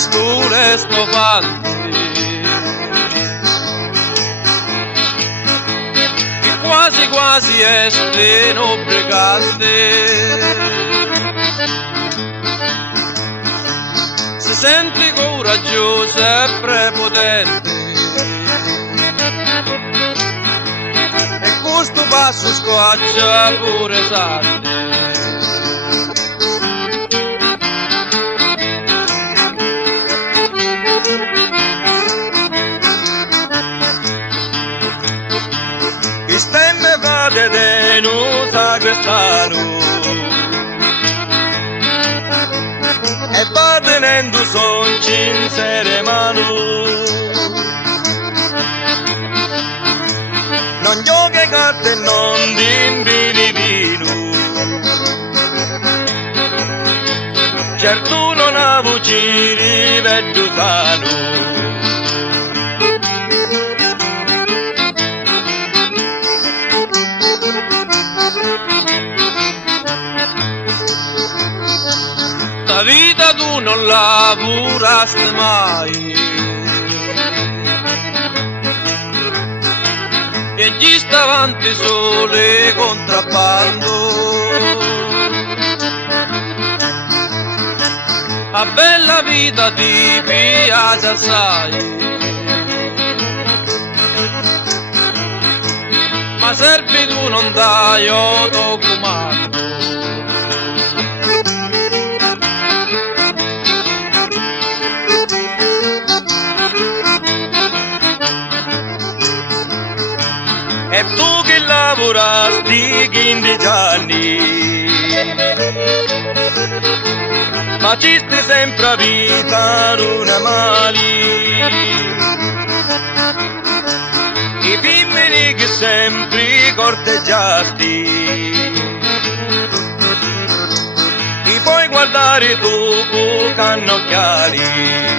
stule stofante che quasi quasi este nobregante si sente coraggioso e prepotente e questo passo squaccia pure sante. Chi stemme fate de un sacrestano e va tenendo sonci in serie mano, non gioca carte e non dimbi vino, certo non ha vuciri vedo sano. La vita tu non lavorasti mai e gli sta avanti sole contrabbando a bella vita ti piace assai ma servi tu non dai io comando. E tu che lavorasti 15 anni, ma ci stai sempre a vita non mali. I femmini che sempre corteggiasti, ti puoi guardare tu con cannocchiali.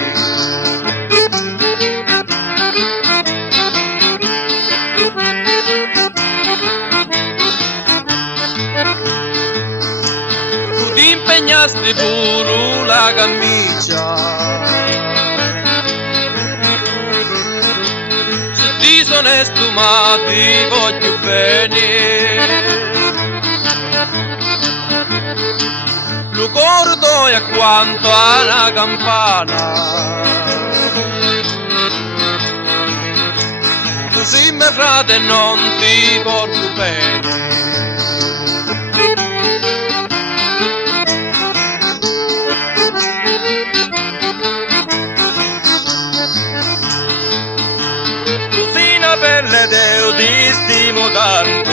Impegnasti pure la camicia se disonesto ma ti voglio bene lo cordo è quanto alla campana così me frate non ti porto bene. Pelle Deo ti stimo tanto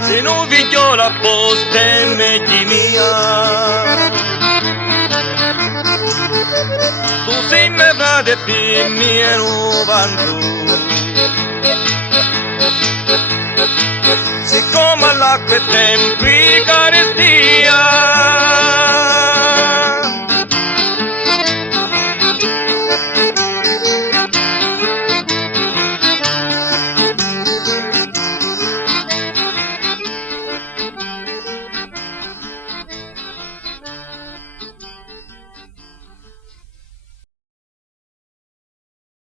se non figliola apposta è meglio mia tu sei me frate più mio vanto siccome all'acqua è tempi carestia